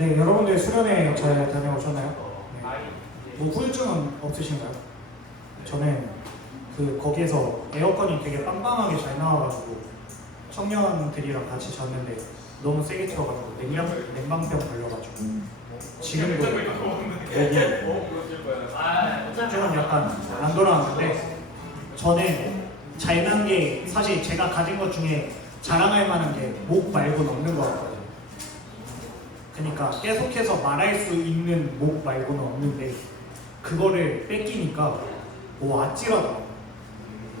네, 여러분들 수련회 잘 다녀오셨나요? 네. 뭐 후유증은 없으신가요? 저는 거기에서 에어컨이 되게 빵빵하게 잘 나와가지고 청년들이랑 같이 잤는데 너무 세게 틀어가지고 냉방병 걸려가지고 지금도 목이 좀 약간 안 돌아왔는데, 저는 잘난 게 사실 제가 가진 것 중에 자랑할 만한 게 목 말고는 없는 것 같거든요. 그러니까 계속해서 말할 수 있는 목 말고는 없는데 그거를 뺏기니까 아찔하더라고요.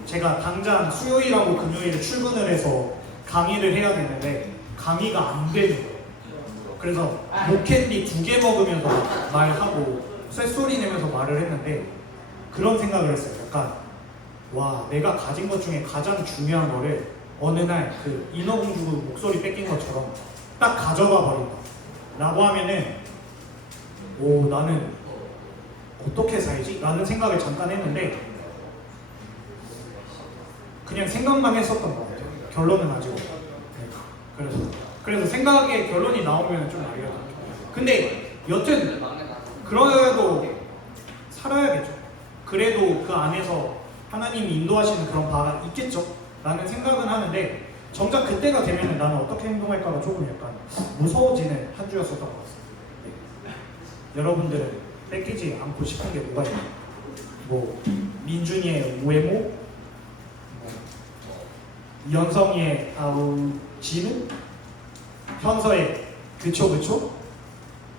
제가 당장 수요일하고 금요일에 출근을 해서 강의를 해야 되는데 강의가 안 되는 거예요. 그래서 목캔디 2개 먹으면서 말하고 쇳소리 내면서 말을 했는데 그런 생각을 했어요. 약간 와, 내가 가진 것 중에 가장 중요한 거를 어느 날 그 인어공주 목소리 뺏긴 것처럼 딱 가져가 버린다 라고 하면은 나는 어떻게 살지? 라는 생각을 잠깐 했는데 그냥 생각만 했었던 것 같아요. 결론은 아직 없어요. 그래서 생각의 결론이 나오면 좀 알려줘요. 근데 여튼 그래도 살아야겠죠. 그래도 그 안에서 하나님이 인도하시는 그런 바가 있겠죠 라는 생각은 하는데, 정작 그때가 되면 나는 어떻게 행동할까가 조금 약간 무서워지는 한 주였었던 것 같습니다. 네. 여러분들은 뺏기지 않고 싶은 게 뭐가 있나요? 뭐 민준이의 외모? 연성이의 지능? 현서의 그쵸?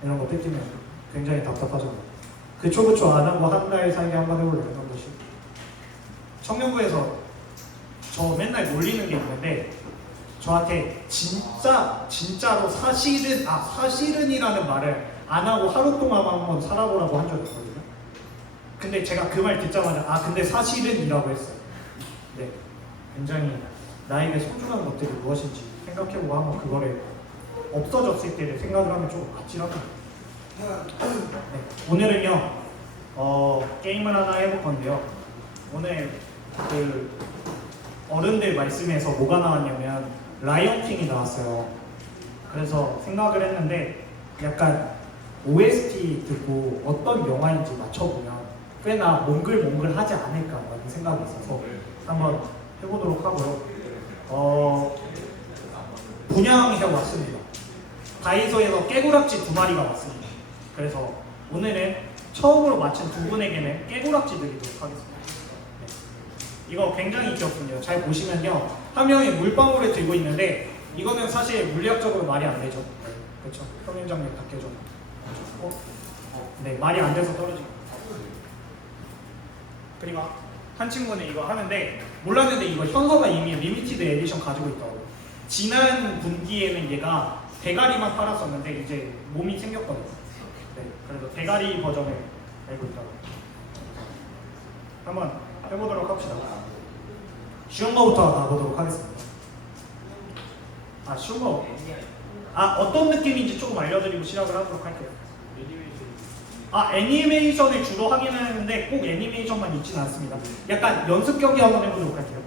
이런 거 뺏기면 굉장히 답답하잖아요. 그쵸 안 하고 한 달 사이에 한 번 해볼래요? 한 번씩. 청년부에서 저 맨날 놀리는 게 있는데 저한테 진짜로 사실은이라는 말을 안 하고 하루 동안 한번 살아보라고 한 적이 있거든요. 근데 제가 그 말 듣자마자 근데 사실은이라고 했어요. 네, 굉장히 나에게 소중한 것들이 무엇인지 생각해보고 한번 그거를 없어졌을 때를 생각을 하면 좀 아찔합니다. 네, 오늘은요 게임을 하나 해볼 건데요. 오늘 그 어른들 말씀에서 뭐가 나왔냐면 라이언킹이 나왔어요. 그래서 생각을 했는데 약간 OST 듣고 어떤 영화인지 맞춰보면 꽤나 몽글몽글하지 않을까라는 생각이 있어서 한번 해보도록 하고요. 분양해 왔습니다. 다이소에서 깨구락지 2마리가 왔습니다. 그래서 오늘은 처음으로 맞힌 2분에게는 깨구락지 드리도록 하겠습니다. 이거 굉장히 귀엽군요. 잘 보시면요, 한 명이 물방울을 들고 있는데 이거는 사실 물리학적으로 말이 안 되죠. 그렇죠? 평행장력 닫혀져. 네, 말이 안 돼서 떨어지고. 그리고 한 친구는 이거 하는데 몰랐는데 이거 현서가 이미 리미티드 에디션 가지고 있더라고요. 지난 분기에는 얘가 대가리만 팔았었는데 이제 몸이 생겼거든요. 네, 그래서 대가리 버전을 알고 있다고. 한번 해보도록 합시다. 쉬운 거부터 가보도록 하겠습니다. 쉬운 거. 어떤 느낌인지 조금 알려드리고 시작을 하도록 할게요. 애니메이션을 주로 하긴 하는데 꼭 애니메이션만 있지는 않습니다. 약간 연습 경기 한번 해보도록 할게요.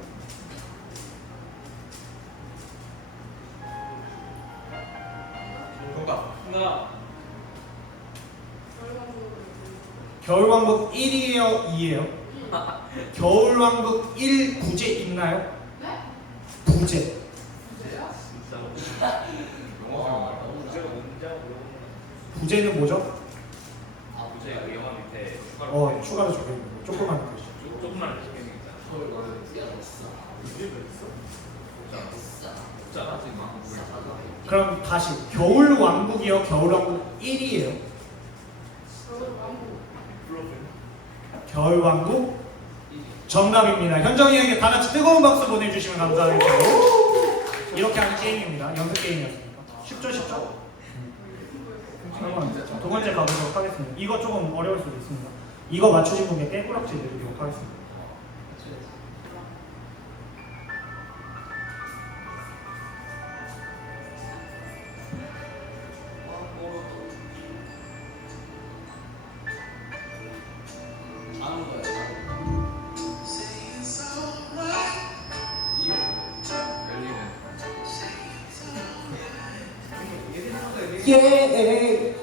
정답. 겨울왕국 1이에요? 2예요? 겨울왕국 1 부제 있나요? 네? 부제. 부제는 뭐죠? 부제 그 영화 밑에 추가로 적혀있는 거. 조금만 보시죠. 조금만 그럼 다시 겨울왕국이요? 겨울왕국 1이에요? 겨울왕국 정답입니다. 현정이에게 다 같이 뜨거운 박수 보내주시면 감사하겠고요. 이렇게 하는 게임입니다. 연습 게임이었습니다. 쉽죠? 한번 두 번째 가보도록 하겠습니다. 이거 조금 어려울 수도 있습니다. 이거 맞추신 분께 깨구락지 드리도록 하겠습니다. 예.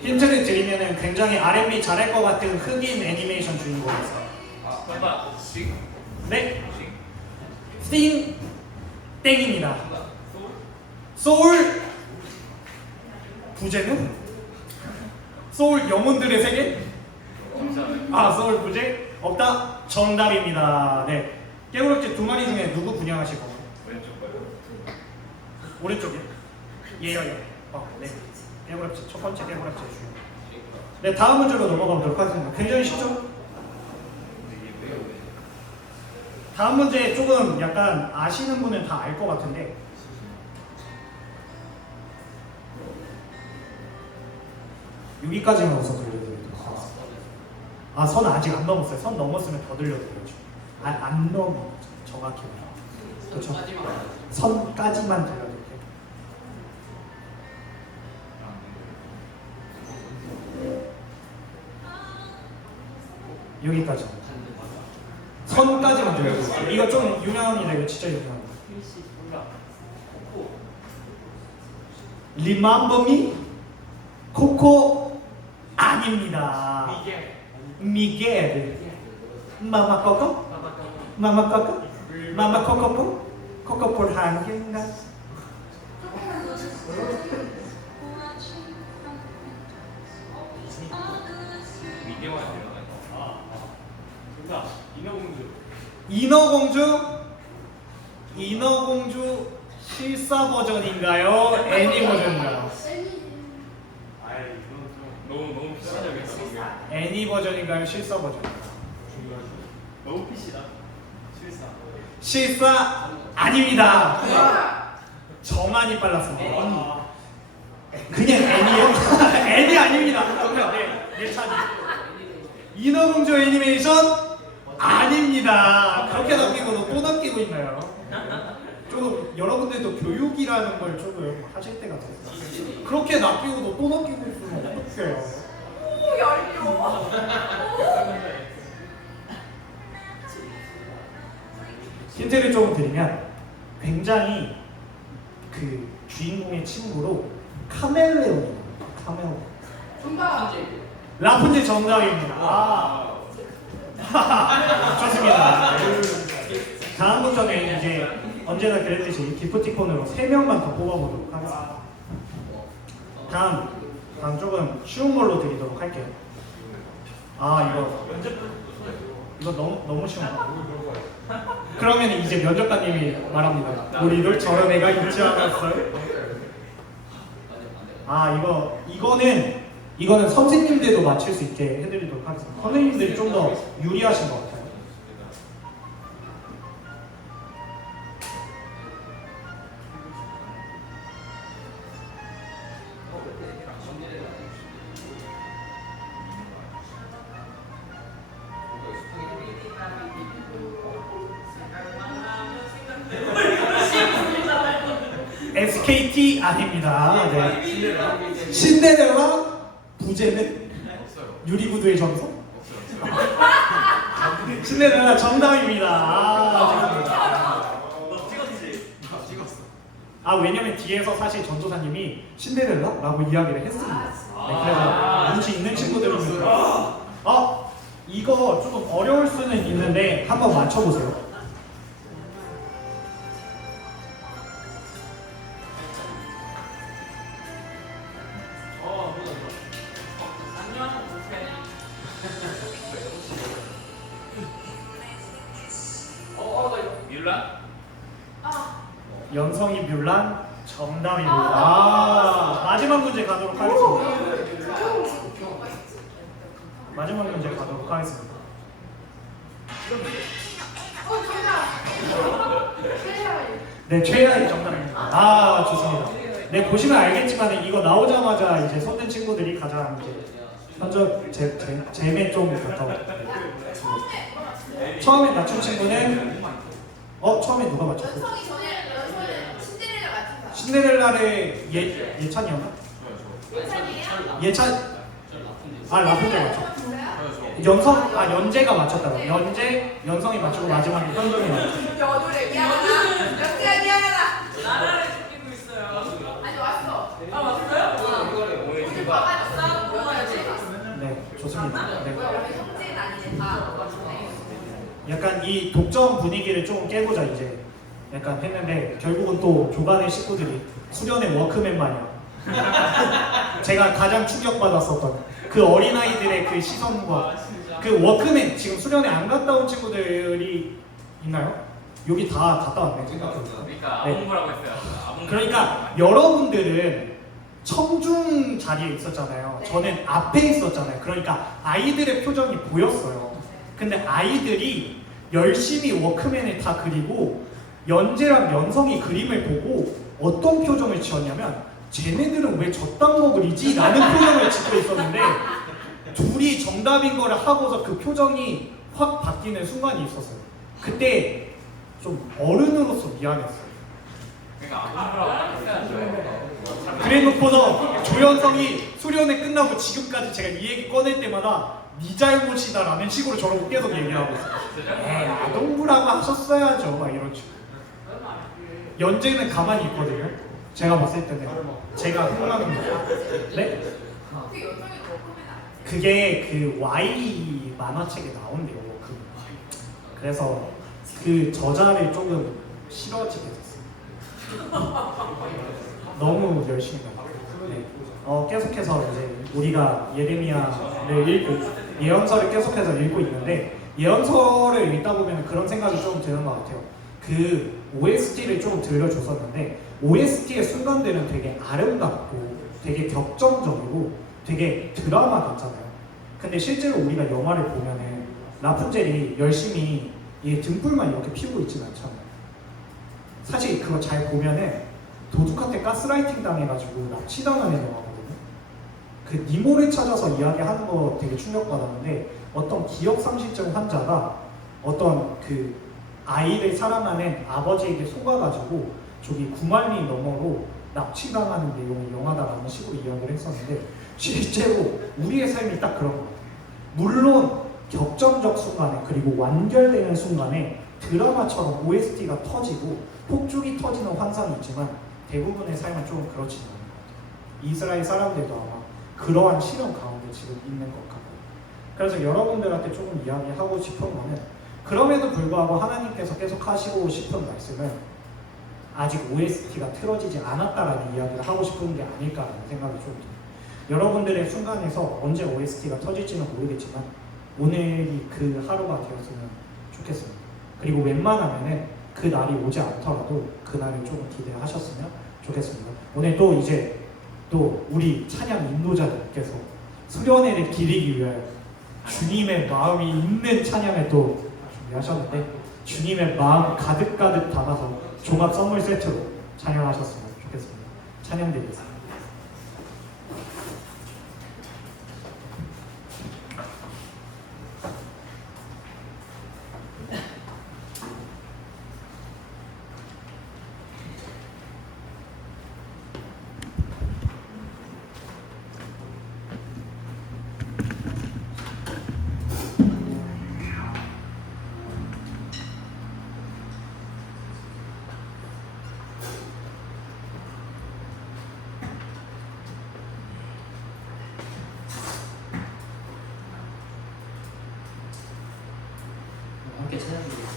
힌트를 드리면은 굉장히 R&B 잘할 것 같은 흑인 애니메이션 주인공이었어요. 아 정답. 싱. 네, 싱. 띵 땡입니다. 정답. 소울 부제는? 소울 영혼들의 세계? 아, 소울 부제? 없다? 정답입니다. 네, 깨구락지 두 마리 중에 누구 분양하실 건가요? 왼쪽 거요. 오른쪽이요? 예요, 예. 네. 깨구락지 첫 번째 깨구락지 주요. 네, 다음 문제로 넘어가도록 하겠습니다. 굉장히 쉽죠? 다음 문제 조금 약간 아시는 분은 다 알 것 같은데 여기까지만 우선 들려드리도록 하겠습니다. 아, 선 아직 안 넘었어요. 선 넘었으면 더 들려드려야죠. 안 넘어 정확히 말하면. 그렇죠? 선까지만 들려드릴게요. 여기까지. 선까지만 들려드릴게요. 이거 좀 유명합니다. 이거 진짜 유명합니다. Remember me? 코코 아닙니다. 미겔. 마마 코코? 마마 코코? 마마 코코포? 코코포 한개인가? 미개와 들어가요. 정답. 인어공주. 인어공주? 인어공주 실사 버전인가요? 애니 버전인가요? 아이 이건 좀 너무 비싸졌겠어. 애니 버전인가요? 실사 버전인가요? 너무 PC다. 실사. 실사 아닙니다. 저만이 빨랐습니다. 그냥 애니요? 애니 아닙니다. 정말 네, 차지. 인어공주 애니메이션 아닙니다. 그렇게 남기고 또 남기고 있나요? 조금 여러분들도 교육이라는 걸 조금 하실 때가 됐어요. 그렇게 남기고도 또 남기고 있으면 어떡해요? 오 열려. 힌트를 조금 드리면 굉장히 그 주인공의 친구로 카멜레온입니다. 카멜레온. 정답. 라푼젤 정답입니다. 좋습니다. 다음부터는 이제 언제나 그랬듯이 기프티콘으로 3명만 더 뽑아보도록 하겠습니다. 다음 조금 쉬운 걸로 드리도록 할게요. 이거 너무 쉬운 거. 그러면 이제 면접관님이 말합니다. 우리들 저런 애가 있지 않았어요? 이거는 선생님들도 맞출 수 있게 해드리도록 하겠습니다. 선생님들이 좀 더 유리하신 것 같아요. SKT 아닙니다. 네. 신데렐라 부제는 유리구두의 정석? 신데렐라 정답입니다. 너 찍었지? 찍었어. 왜냐면 뒤에서 사실 전도사님이 신데렐라라고 이야기를 했습니다. 네, 그래서 눈치 있는 친구들은 이거 조금 어려울 수는 있는데 한번 맞춰보세요. 뮬란? 연성이 뮬란 정답입니다. 마지막 문제 가도록 하겠습니다. 마지막 문제 가도록 하겠습니다. 네, 최하의 정답입니다. 좋습니다. 네, 보시면 알겠지만 이거 나오자마자 이제 손든 친구들이 가장 이제 제맨 쪽부터 처음에 맞춘 친구는 처음에 누가 맞췄어? 연성이 전에 신데렐라 맞춘다. 신데렐라의 예찬이었나? 예찬이에요? 예찬 라푼젤 맞췄어. 맞췄어요? 연재가 맞췄다고. 연성이 맞추고 마지막에 현동이 맞췄어. 여도래 미안하다. 연지야 미안하다. 나라를 지키고 있어요. 아니 왔어. 아 왔어요? 오늘 오늘 휴가. 봐가졌어. 뭐가지? 네, 좋습니다. 네. 뭐야 우리 형제는 아니네 다. 약간 이 독점 분위기를 좀 깨보자 이제 약간 했는데 결국은 또 조간의 식구들이 수련의 워크맨 마냥 제가 가장 충격받았었던 그 어린아이들의 그 시선과 그 워크맨 지금 수련회 안 갔다 온 친구들이 있나요? 여기 다 갔다 왔네 생각해보니까. 그러니까 네. 아웅부라고 했어요. 아웅부. 그러니까 여러분들은 청중 자리에 있었잖아요. 네. 저는 앞에 있었잖아요. 그러니까 아이들의 표정이 보였어요. 근데 아이들이 열심히 워크맨을 다 그리고 연재랑 연성이 그림을 보고 어떤 표정을 지었냐면 쟤네들은 왜 저딴 거 그리지? 라는 표정을 짓고 있었는데 둘이 정답인 거를 하고서 그 표정이 확 바뀌는 순간이 있었어요. 그때 좀 어른으로서 미안했어요. 그러니까 아웅부라고 했어야죠. 그래놓고서 조연성이 수련회 끝나고 지금까지 제가 이 얘기 꺼낼 때마다 네 잘못이다라는 식으로 저러고 계속 얘기하고 있어요. 에이 아동부라고 하셨어야죠 막 이런 식으로. 연재는 가만히 있거든요. 제가 봤을 때는 제가 흥하는 거예요. 네? 어떻게 연성이 워크맨 아니지? 그게 그 Y 만화책에 나온대요. 그 그래서 그 저자를 조금 싫어지게 됐어요. 너무 열심히 나왔어요. 네. 계속해서 이제 우리가 예레미야를 읽고 예언서를 계속해서 읽고 있는데 예언서를 읽다 보면 그런 생각이 좀 드는 것 같아요. 그 OST를 좀 들려줬었는데 OST의 순간들은 되게 아름답고 되게 격정적이고 되게 드라마 같잖아요. 근데 실제로 우리가 영화를 보면은 라푼젤이 열심히 이 등불만 이렇게 피우고 있진 않잖아요. 사실 그거 잘 보면은 도둑한테 가스라이팅 당해가지고 납치당하는 영화거든요. 그 니모를 찾아서 이야기하는 거 되게 충격받았는데 어떤 기억상실증 환자가 어떤 그 아이를 사랑하는 아버지에게 속아가지고 저기 구만리 너머로 납치당하는 내용의 영화다라는 식으로 이야기를 했었는데 실제로 우리의 삶이 딱 그런 것 같아요. 물론 격정적 순간에 그리고 완결되는 순간에 드라마처럼 OST가 터지고 폭죽이 터지는 환상이 있지만 대부분의 삶은 좀 그렇지는 않은 것 같아요. 이스라엘 사람들도 아마 그러한 시련 가운데 지금 있는 것 같고 그래서 여러분들한테 조금 이야기하고 싶은 거는 그럼에도 불구하고 하나님께서 계속 하시고 싶은 말씀은 아직 OST가 틀어지지 않았다라는 이야기를 하고 싶은 게 아닐까라는 생각이 좀 듭니다. 여러분들의 순간에서 언제 OST가 터질지는 모르겠지만 오늘이 그 하루가 되었으면 좋겠습니다. 그리고 웬만하면은 그 날이 오지 않더라도 그 날을 조금 기대하셨으면 좋겠습니다. 오늘 또 이제 또 우리 찬양 인도자님께서 수련회를 기리기 위하여 주님의 마음이 있는 찬양을 또 준비하셨는데 주님의 마음 가득가득 담아서 종합 선물 세트로 찬양하셨으면 좋겠습니다. 찬양 드리겠습니다. 함께 찬양드리겠습니다.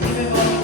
주님의 마음으로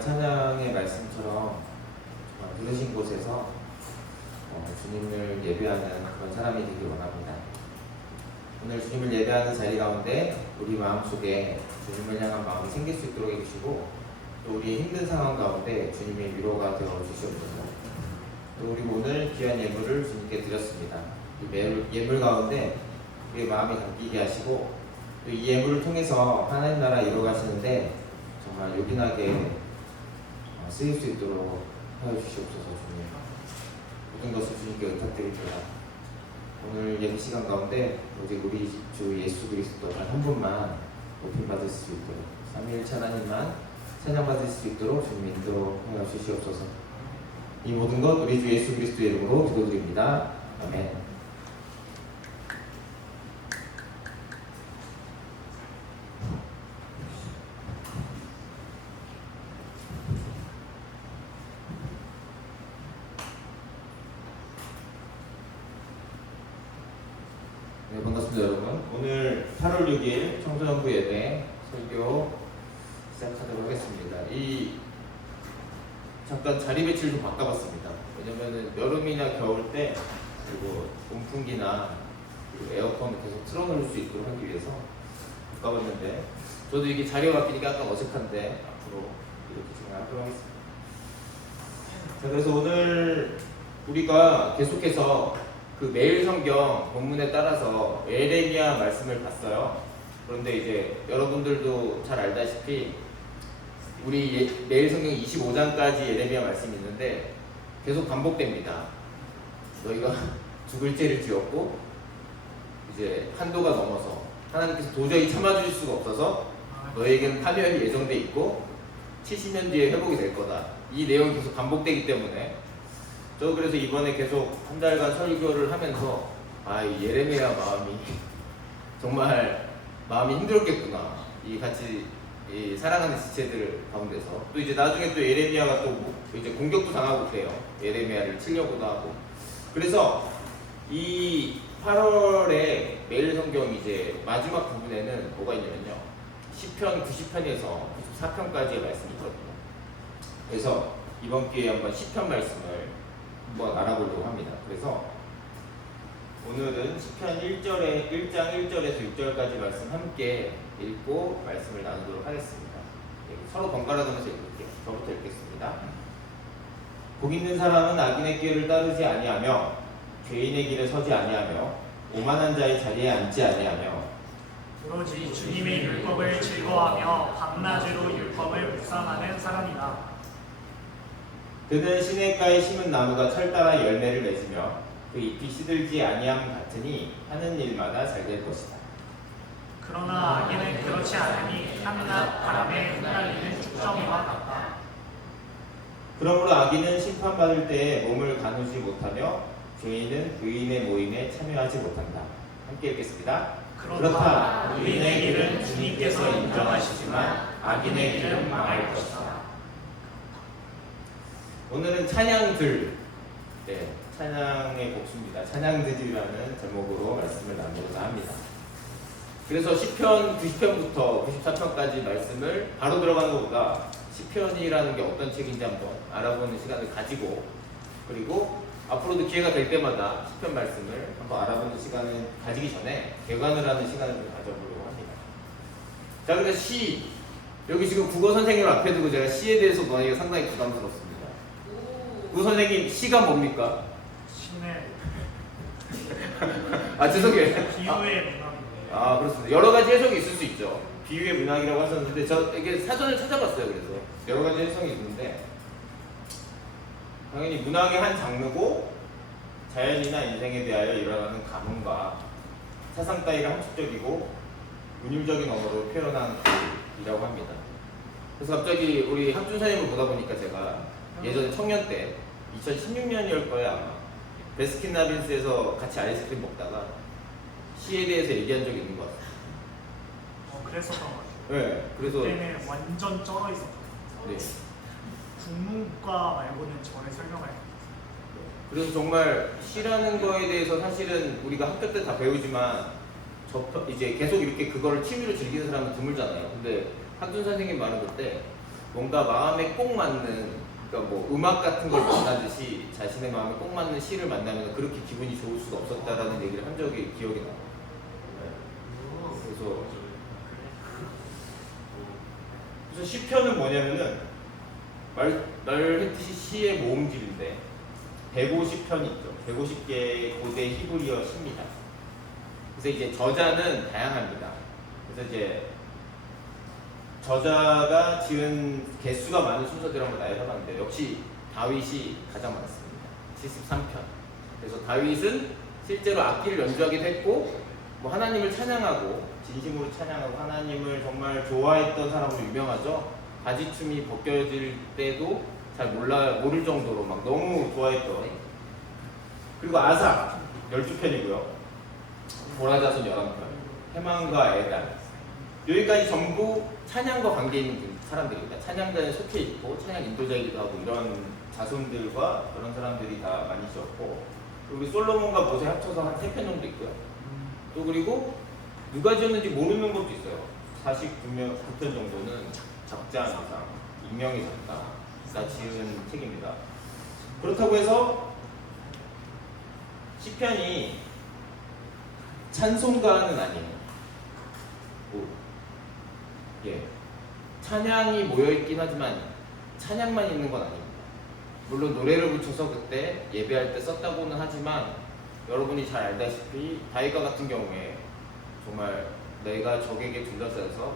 이번 찬양의 말씀처럼 들으신 곳에서 주님을 예배하는 그런 사람이 되길 원합니다. 오늘 주님을 예배하는 자리 가운데 우리 마음속에 주님을 향한 마음이 생길 수 있도록 해주시고 또 우리 힘든 상황 가운데 주님의 위로가 되어 주시옵소서. 또 우리 오늘 귀한 예물을 주님께 드렸습니다. 이 예물 가운데 우리의 마음이 담기게 하시고 또 이 예물을 통해서 하나님 나라 이루어가시는데 정말 요긴하게 쓰일 수 있도록 하여 주시옵소서. 주님 모든 것을 주님께 의탁드립니다. 오늘 예배 시간 가운데 오직 우리 주 예수 그리스도 단 한 분만 높임받을 수 있도록 삼위일체 하나님만 찬양받을 수 있도록 주님 인도하여 주시옵소서. 이 모든 것 우리 주 예수 그리스도의 이름으로 기도드립니다. 아멘. 네, 반갑습니다 여러분. 오늘 8월 6일 청소년부 예배 설교 시작하도록 하겠습니다. 잠깐 자리 배치를 좀 바꿔봤습니다. 왜냐면은 여름이나 겨울 때 그리고 온풍기나 그리고 에어컨을 계속 틀어놓을 수 있도록 하기 위해서 바꿔봤는데 저도 이게 자리가 바뀌니까 약간 어색한데 앞으로 이렇게 진행하도록 하겠습니다. 자, 그래서 오늘 우리가 계속해서 그 매일 성경 본문에 따라서 예레미야 말씀을 봤어요. 그런데 이제 여러분들도 잘 알다시피 우리 매일 성경 25장까지 예레미야 말씀이 있는데 계속 반복됩니다. 너희가 죽을 죄를 지었고 이제 한도가 넘어서 하나님께서 도저히 참아주실 수가 없어서 너희에게는 파멸이 예정돼 있고 70년 뒤에 회복이 될 거다. 이 내용이 계속 반복되기 때문에 저 그래서 이번에 계속 한 달간 설교를 하면서 이 예레미야 마음이 정말 마음이 힘들었겠구나. 이 같이 이 사랑하는 지체들 가운데서 또 이제 나중에 또 예레미야가 또 이제 공격도 당하고 그래요. 예레미야를 치려고도 하고. 그래서 이 8월에 매일 성경 이제 마지막 부분에는 뭐가 있냐면요. 시편 90편에서 94편까지의 말씀이 있거든요. 그래서 이번 기회에 한번 시편 말씀을 한번 알아보려고 합니다. 그래서 오늘은 시편 1장 1절에서 6절까지 말씀 함께 읽고 말씀을 나누도록 하겠습니다. 서로 번갈아 가면서 읽을게요. 저부터 읽겠습니다. 복 있는 사람은 악인의 길을 따르지 아니하며 죄인의 길에 서지 아니하며 오만한 자의 자리에 앉지 아니하며 오로지 주님의 율법을 즐거워하며 밤낮으로 율법을 묵상하는 사람이다. 그는 시냇가에 심은 나무가 철따라 열매를 맺으며 그 잎이 시들지 아니함 같으니 하는 일마다 잘 될 것이다. 그러나 악인은 그렇지 않으니 한낮 바람에 흩날리는 죽정이와 같다. 그러므로 악인은 심판받을 때에 몸을 가누지 못하며 죄인은 의인의 모임에 참여하지 못한다. 함께 읽겠습니다. 그렇다. 의인의 길은 주님께서 인정하시지만 악인의 길은 망할 것이다. 오늘은 찬양들, 찬양의 복수입니다. 찬양들이라는 제목으로 말씀을 나누고자 합니다. 그래서 시편 90편부터 94편까지 말씀을 바로 들어가는 것보다 시편이라는 게 어떤 책인지 한번 알아보는 시간을 가지고 그리고 앞으로도 기회가 될 때마다 시편 말씀을 한번 알아보는 시간을 가지기 전에 개관을 하는 시간을 좀 가져보려고 합니다. 자, 그래서 시, 여기 지금 국어 선생님 앞에 두고 제가 시에 대해서 너희가 상당히 부담스럽습니다. 국어 선생님, 시가 뭡니까? 신의 죄송해요. 비유의 문학인데. 그렇습니다. 여러 가지 해석이 있을 수 있죠. 비유의 문학이라고 하셨는데 저 이게 사전을 찾아봤어요. 그래서 여러 가지 해석이 있는데 당연히 문학의 한 장르고 자연이나 인생에 대하여 일어나는 감흥과 사상 따위가 함축적이고 운율적인 언어로 표현한 글이라고 합니다. 그래서 갑자기 우리 학준사님을 보다 보니까 제가 예전에 청년 때 2016년이었을 거예요 아마 베스킨라빈스에서 같이 아이스크림 먹다가 시에 대해서 얘기한 적이 있는 것 같아요. 그랬었던 것 같아요. 네, 그래서 그때는 완전 쩔어 있었거든요. 네. 국문과 말고는 전에 설명할 때. 그래서 정말 시라는 거에 대해서 사실은 우리가 학교 때 다 배우지만 이제 계속 이렇게 그거를 취미로 즐기는 사람은 드물잖아요. 근데 학준 선생님 말은 그때 뭔가 마음에 꼭 맞는, 그러니까 뭐 음악 같은 걸 만나듯이 자신의 마음에 꼭 맞는 시를 만나면 그렇게 기분이 좋을 수가 없었다라는 얘기를 한 적이 기억이 나요. 그래서 시편은 뭐냐면은 말했듯이 시의 모음집인데 150편이 있죠. 150개의 고대 히브리어 시입니다. 그래서 이제 저자는 다양합니다. 그래서 이제 저자가 지은 개수가 많은 순서대로 한번 나열해봤는데 역시 다윗이 가장 많습니다. 73편. 그래서 다윗은 실제로 악기를 연주하기도 했고 뭐 하나님을 찬양하고 진심으로 찬양하고 하나님을 정말 좋아했던 사람으로 유명하죠. 바지춤이 벗겨질 때도 잘 모를 정도로 막 너무 좋아했던. 그리고 아삽 12편이고요. 보라자손 11편, 해망과 에단. 여기까지 전부 찬양과 관계 있는 사람들입니다. 찬양단에 속해 있고 찬양 인도자이기도 하고 이런 자손들과 그런 사람들이 다 많이 있었고, 그리고 솔로몬과 모세 합쳐서 한 3편 정도 있고요. 또 그리고 누가 지었는지 모르는 것도 있어요. 49편 정도는 적자항상 익명의 작가가 지은 책입니다. 그렇다고 해서 시편이 찬송가는 아니에요. 예, 찬양이 모여있긴 하지만 찬양만 있는 건 아닙니다. 물론 노래를 붙여서 그때 예배할 때 썼다고는 하지만 여러분이 잘 알다시피 다윗과 같은 경우에 정말 내가 적에게 둘러싸여서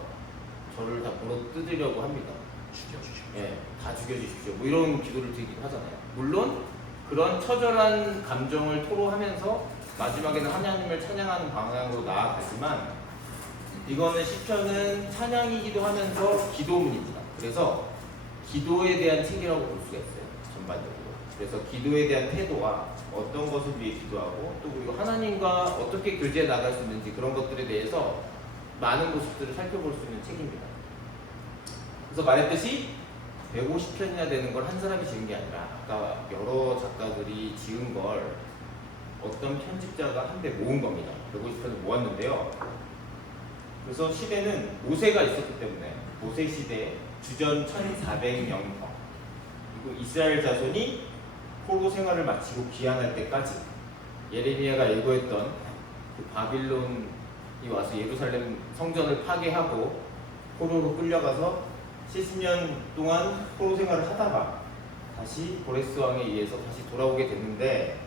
저를 다 물어뜯으려고 합니다. 죽여주십시오. 예, 다 죽여주십시오. 뭐 이런 기도를 드리긴 하잖아요. 물론 그런 처절한 감정을 토로하면서 마지막에는 하나님을 찬양하는 방향으로 나아가지만 이거는 시편은 찬양이기도 하면서 기도문입니다. 그래서 기도에 대한 책이라고 볼 수가 있어요. 전반적으로. 그래서 기도에 대한 태도와 어떤 것을 위해 기도하고 또 그리고 하나님과 어떻게 교제해 나갈 수 있는지 그런 것들에 대해서 많은 모습들을 살펴볼 수 있는 책입니다. 그래서 말했듯이 150편이나 되는 걸 한 사람이 지은 게 아니라 아까 여러 작가들이 지은 걸 어떤 편집자가 한데 모은 겁니다. 150편을 모았는데요. 그래서 시대는 모세가 있었기 때문에 모세 시대 주전 1400년경 그리고 이스라엘 자손이 포로 생활을 마치고 귀환할 때까지 예레미야가 예고했던 그 바빌론이 와서 예루살렘 성전을 파괴하고 포로로 끌려가서 70년 동안 포로 생활을 하다가 다시 고레스 왕에 의해서 다시 돌아오게 됐는데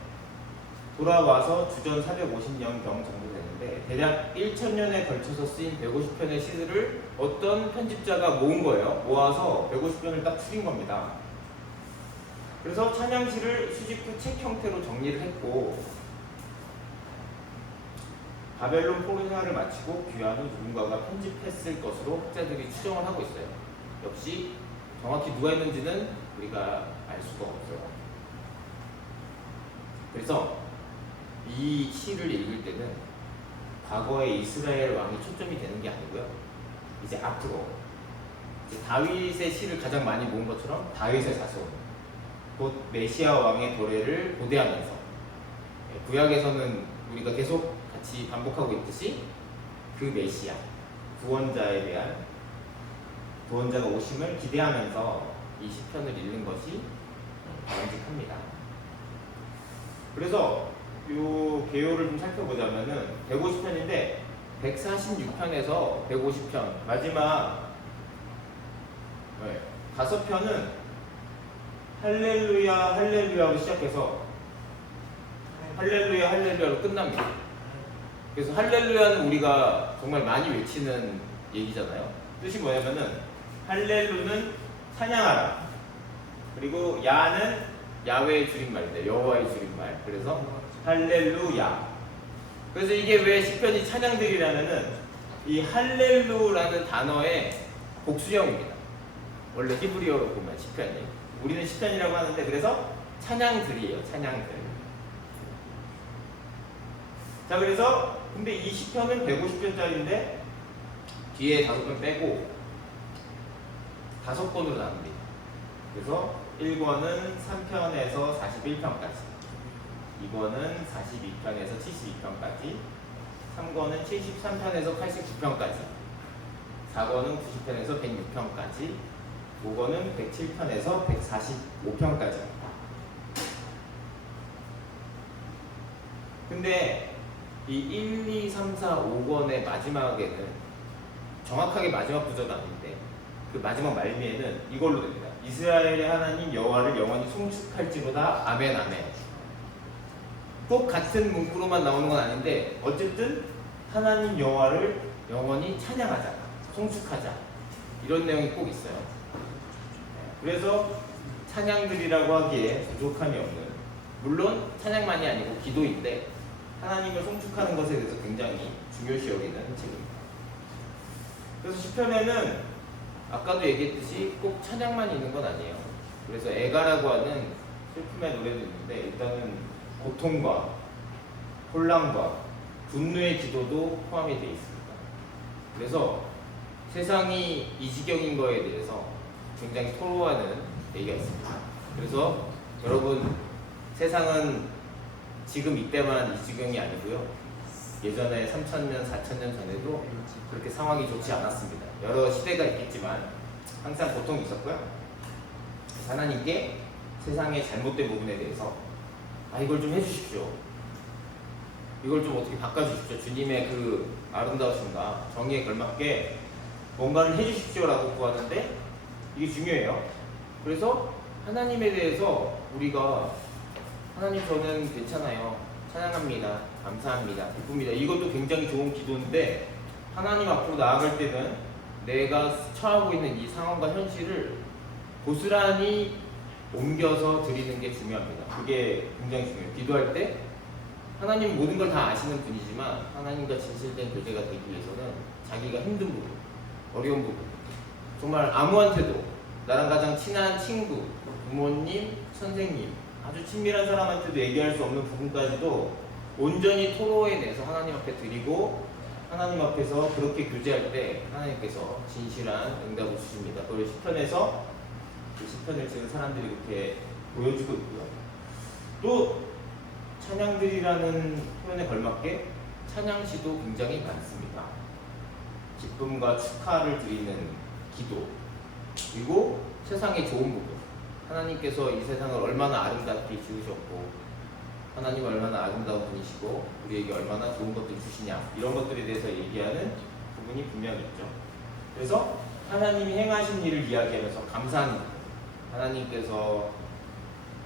돌아와서 주전 450년경 정도 되는데 대략 1000년에 걸쳐서 쓰인 150편의 시들을 어떤 편집자가 모은 거예요. 모아서 150편을 딱 추린 겁니다. 그래서 찬양시를 수집 후 책 형태로 정리를 했고 바벨론 포로 생활을 마치고 귀환 후 누군가가 편집했을 것으로 학자들이 추정을 하고 있어요. 역시 정확히 누가 했는지는 우리가 알 수가 없어요. 그래서 이 시를 읽을 때는 과거의 이스라엘 왕이 초점이 되는 게 아니고요. 이제 앞으로 이제 다윗의 시를 가장 많이 모은 것처럼 다윗의 자손 곧 메시아 왕의 도래를 고대하면서 구약에서는 우리가 계속 같이 반복하고 있듯이 그 메시아 구원자에 대한 구원자가 오심을 기대하면서 이 시편을 읽는 것이 바람직합니다. 그래서 이 개요를 좀 살펴보자면은 150편인데 146편에서 150편 마지막 5편은 할렐루야 할렐루야로 시작해서 할렐루야 할렐루야로 끝납니다. 그래서 할렐루야는 우리가 정말 많이 외치는 얘기잖아요. 뜻이 뭐냐면은 할렐루는 찬양하라. 그리고 야는 야훼의 줄임말인데 여호와의 줄임말. 그래서 할렐루야. 그래서 이게 왜 시편이 찬양들이라면은 이 할렐루라는 단어의 복수형입니다. 원래 히브리어로 보면 시편이. 우리는 시편이라고 하는데 그래서 찬양들이에요. 찬양들. 자 그래서 근데 이 시편은 150편짜리인데 뒤에 5편 빼고 5권으로 나눕니다. 그래서 1권은 3편에서 41편까지 2권은 42편에서 72편까지 3권은 73편에서 89편까지 4권은 90편에서 106편까지 5권은 107편에서 145편까지. 근데 이 1, 2, 3, 4, 5권의 마지막에는 정확하게 마지막 구절은 아닌데 그 마지막 말미에는 이걸로 됩니다. 이스라엘의 하나님 여호와를 영원히 송축할지로다. 아멘 아멘. 꼭 같은 문구로만 나오는 건 아닌데 어쨌든 하나님 여호와를 영원히 찬양하자, 송축하자 이런 내용이 꼭 있어요. 그래서 찬양들이라고 하기에 부족함이 없는, 물론 찬양만이 아니고 기도인데 하나님을 송축하는 것에 대해서 굉장히 중요시 여기는 책입니다. 그래서 시편에는 아까도 얘기했듯이 꼭 찬양만 있는 건 아니에요. 그래서 애가라고 하는 슬픔의 노래도 있는데 일단은 고통과 혼란과 분노의 기도도 포함이 되어 있습니다. 그래서 세상이 이 지경인 거에 대해서 굉장히 토로하는 얘기가 있습니다. 그래서 여러분, 세상은 지금 이때만 이 지경이 아니고요. 예전에 3,000년, 4,000년 전에도 그렇게 상황이 좋지 않았습니다. 여러 시대가 있겠지만 항상 고통이 있었고요. 하나님께 세상의 잘못된 부분에 대해서 이걸 좀 해주십시오. 이걸 좀 어떻게 바꿔주십시오. 주님의 그 아름다우심과 정의에 걸맞게 뭔가를 해주십시오라고 구하는데 이게 중요해요. 그래서 하나님에 대해서 우리가 하나님 저는 괜찮아요. 찬양합니다. 감사합니다. 기쁩니다. 이것도 굉장히 좋은 기도인데 하나님 앞으로 나아갈 때는 내가 처하고 있는 이 상황과 현실을 고스란히 옮겨서 드리는 게 중요합니다. 그게 굉장히 중요해요. 기도할 때 하나님은 모든 걸 다 아시는 분이지만 하나님과 진실된 교제가 되기 위해서는 자기가 힘든 부분, 어려운 부분, 정말 아무한테도 나랑 가장 친한 친구, 부모님, 선생님, 아주 친밀한 사람한테도 얘기할 수 없는 부분까지도 온전히 토로해내서 하나님 앞에 드리고 하나님 앞에서 그렇게 교제할 때 하나님께서 진실한 응답을 주십니다. 그걸 시편에서 그 시편을 지은 사람들이 그렇게 보여주고 있고요. 또 찬양들이라는 표현에 걸맞게 찬양시도 굉장히 많습니다. 기쁨과 축하를 드리는 기도, 그리고 세상의 좋은 부분, 하나님께서 이 세상을 얼마나 아름답게 지으셨고 하나님 얼마나 아름다운 분이시고 우리에게 얼마나 좋은 것들을 주시냐, 이런 것들에 대해서 얘기하는 부분이 분명히 있죠. 그래서 하나님이 행하신 일을 이야기하면서 감사하는 부분, 하나님께서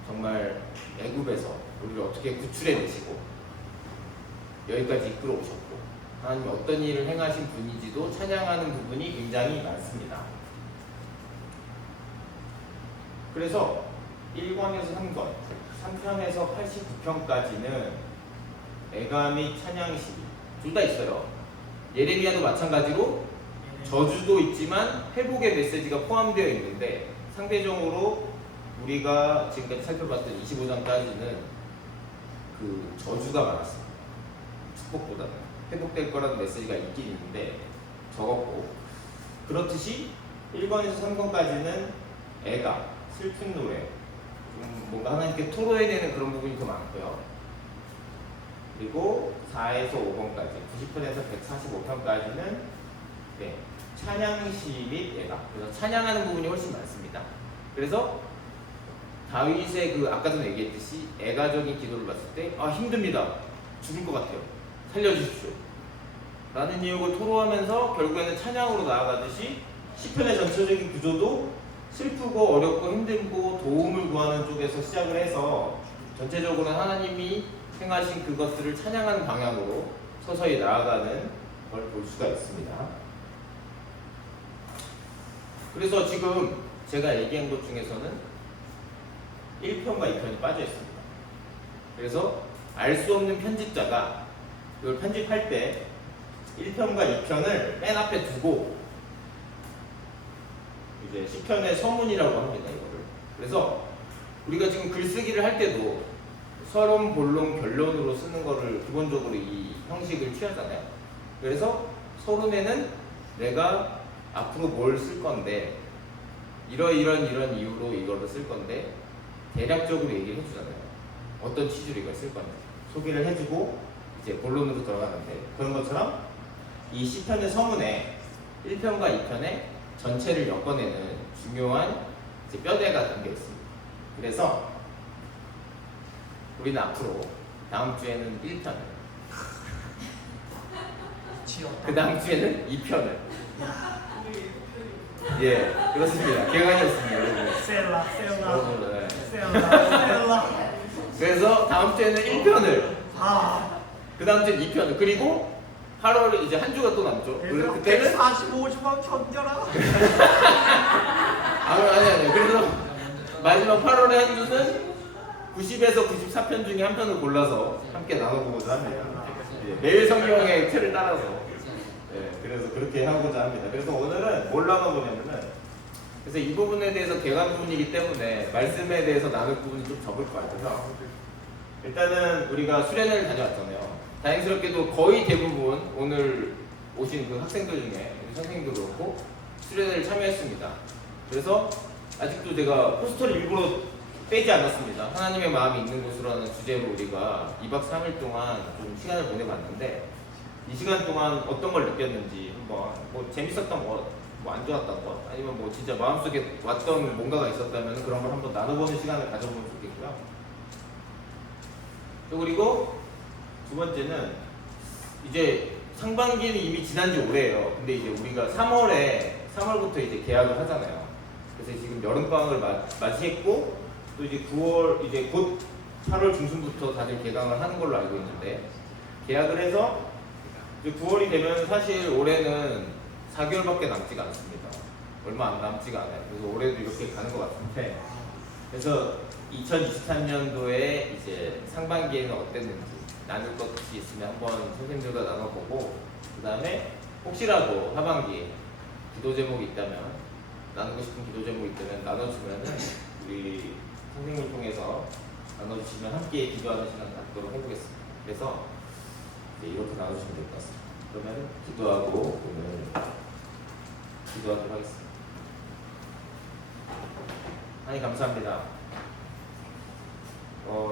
정말 애굽에서 우리를 어떻게 구출해내시고 여기까지 이끌어 오셨고 하나님이 어떤 일을 행하신 분인지도 찬양하는 부분이 굉장히 많습니다. 그래서 1권에서 3권, 3편에서 89편까지는 애가 및 찬양시 둘 다 있어요. 예레미야도 마찬가지로 저주도 있지만 회복의 메시지가 포함되어 있는데 상대적으로 우리가 지금까지 살펴봤던 25장까지는 그 저주가 많았습니다. 축복보다는 회복될 거라는 메시지가 있긴 있는데 적었고, 그렇듯이 1권에서 3권까지는 애가 슬픈 노래, 뭔가 하나님께 토로해내는 그런 부분이 더 많고요. 그리고 4에서 5권까지, 90편에서 145편까지는 찬양시 및 애가, 그래서 찬양하는 부분이 훨씬 많습니다. 그래서 다윗의 그 아까도 얘기했듯이 애가적인 기도를 봤을 때 힘듭니다. 죽을 것 같아요. 살려주십시오. 라는 이유를 토로하면서 결국에는 찬양으로 나아가듯이 시편의 전체적인 구조도 슬프고 어렵고 힘들고 도움을 구하는 쪽에서 시작을 해서 전체적으로 하나님이 행하신 그것들을 찬양하는 방향으로 서서히 나아가는 걸 볼 수가 있습니다. 그래서 지금 제가 얘기한 것 중에서는 1편과 2편이 빠져 있습니다. 그래서 알 수 없는 편집자가 이걸 편집할 때 1편과 2편을 맨 앞에 두고 이제 시편의 서문이라고 합니다, 이거를. 그래서 우리가 지금 글쓰기를 할 때도 서론, 본론, 결론으로 쓰는 거를 기본적으로 이 형식을 취하잖아요. 그래서 서론에는 내가 앞으로 뭘 쓸 건데 이런 이유로 이거를 쓸 건데 대략적으로 얘기를 해주잖아요. 어떤 취지로 이걸 쓸 건지 소개를 해주고 이제 본론으로 들어가는데, 그런 것처럼 이 시편의 서문에 1편과 2편의 전체를 엮어내는 중요한 이제 뼈대가 담겨 있습니다. 그래서 우리는 앞으로 다음 주에는 1편을, 그 다음 주에는 2편을. 예, 그렇습니다. 기억하셨습니다 여러분. 셀라 여러분, 네. 셀라. 그래서 다음 주에는 1편을, 아, 그 다음 주에 2편을, 그리고 8월에 이제 한 주가 또 남죠. 그래서 그때는 145주만 견뎌라. 아니. 그래서 마지막 8월의 한 주는 90에서 94편 중에 한 편을 골라서 함께 나눠보고자 합니다. 예, 매일 성경의 틀을 따라서. 예, 그래서 그렇게 하고자 합니다. 그래서 오늘은 뭘 나눠보냐면은, 그래서 이 부분에 대해서 개관 부분이기 때문에 말씀에 대해서 나눌 부분이 좀 적을 것 같아서, 일단은 우리가 수련회를 다녀왔잖아요. 다행스럽게도 거의 대부분 오늘 오신 그 학생들 중에 우리 선생님도 그렇고 수련회를 참여했습니다. 그래서 아직도 제가 포스터를 일부러 빼지 않았습니다. 하나님의 마음이 있는 곳으로라는 주제로 우리가 2박 3일 동안 좀 시간을 보내봤는데, 이 시간 동안 어떤 걸 느꼈는지 한번, 뭐 재밌었던 것, 뭐 안 좋았던 것, 아니면 뭐 진짜 마음속에 왔던 뭔가가 있었다면 그런 걸 한번 나눠보는 시간을 가져보면 좋겠고요. 또 그리고 두 번째는, 이제 상반기는 이미 지난 지 오래예요. 근데 이제 우리가 3월부터 이제 개학을 하잖아요. 그래서 지금 여름방학을 맞이했고, 또 이제 9월, 이제 곧 8월 중순부터 다들 개강을 하는 걸로 알고 있는데, 개학을 해서 이제 9월이 되면 사실 올해는 4개월밖에 남지가 않습니다. 얼마 안 남지가 않아요. 그래서 올해도 이렇게 가는 것 같은데, 그래서 2023년도에 이제 상반기에는 어땠는지 나눌 것이 있으면 한번 선생님들과 나눠보고, 그 다음에 혹시라도 하반기에 기도 제목이 있다면, 나누고 싶은 기도 제목이 있다면 나눠주면은 우리 선생님을 통해서 나눠주시면 함께 기도하는 시간 갖도록 해보겠습니다. 그래서 이렇게 나눠주시면 될 것 같습니다. 그러면 기도하고 오늘 기도하도록 하겠습니다. 하나님 감사합니다.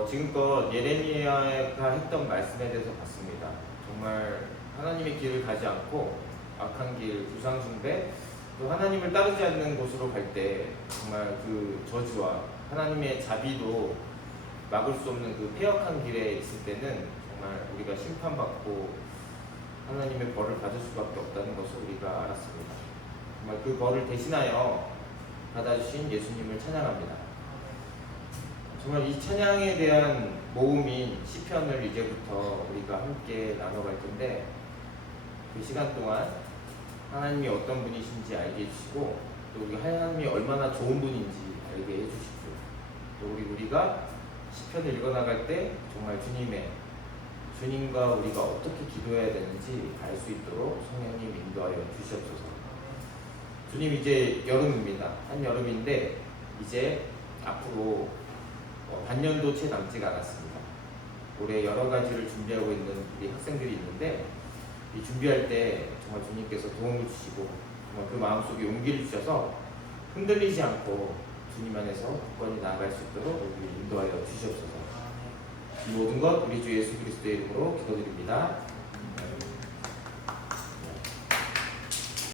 지금껏 예레미야가 했던 말씀에 대해서 봤습니다. 정말 하나님의 길을 가지 않고 악한 길, 우상숭배, 또 하나님을 따르지 않는 곳으로 갈 때 정말 그 저주와 하나님의 자비도 막을 수 없는 그 폐역한 길에 있을 때는 정말 우리가 심판받고 하나님의 벌을 받을 수밖에 없다는 것을 우리가 알았습니다. 정말 그 벌을 대신하여 받아주신 예수님을 찬양합니다. 정말 이 찬양에 대한 모음인 시편을 이제부터 우리가 함께 나눠갈 텐데, 그 시간 동안 하나님이 어떤 분이신지 알게 해주시고, 또 우리 하나님이 얼마나 좋은 분인지 알게 해주십시오. 또 우리가 시편을 읽어나갈 때 정말 주님과 우리가 어떻게 기도해야 되는지 알 수 있도록 성령님 인도하여 주시옵소서. 주님, 이제 여름입니다. 한여름인데 이제 앞으로 반년도 채 남지가 않았습니다. 올해 여러 가지를 준비하고 있는 우리 학생들이 있는데, 이 준비할 때 정말 주님께서 도움을 주시고 정말 그 마음속에 용기를 주셔서 흔들리지 않고 주님 안에서 굳건히 나아갈 수 있도록 우리 인도하여 주시옵소서. 이 모든 것 우리 주 예수 그리스도의 이름으로 기도드립니다.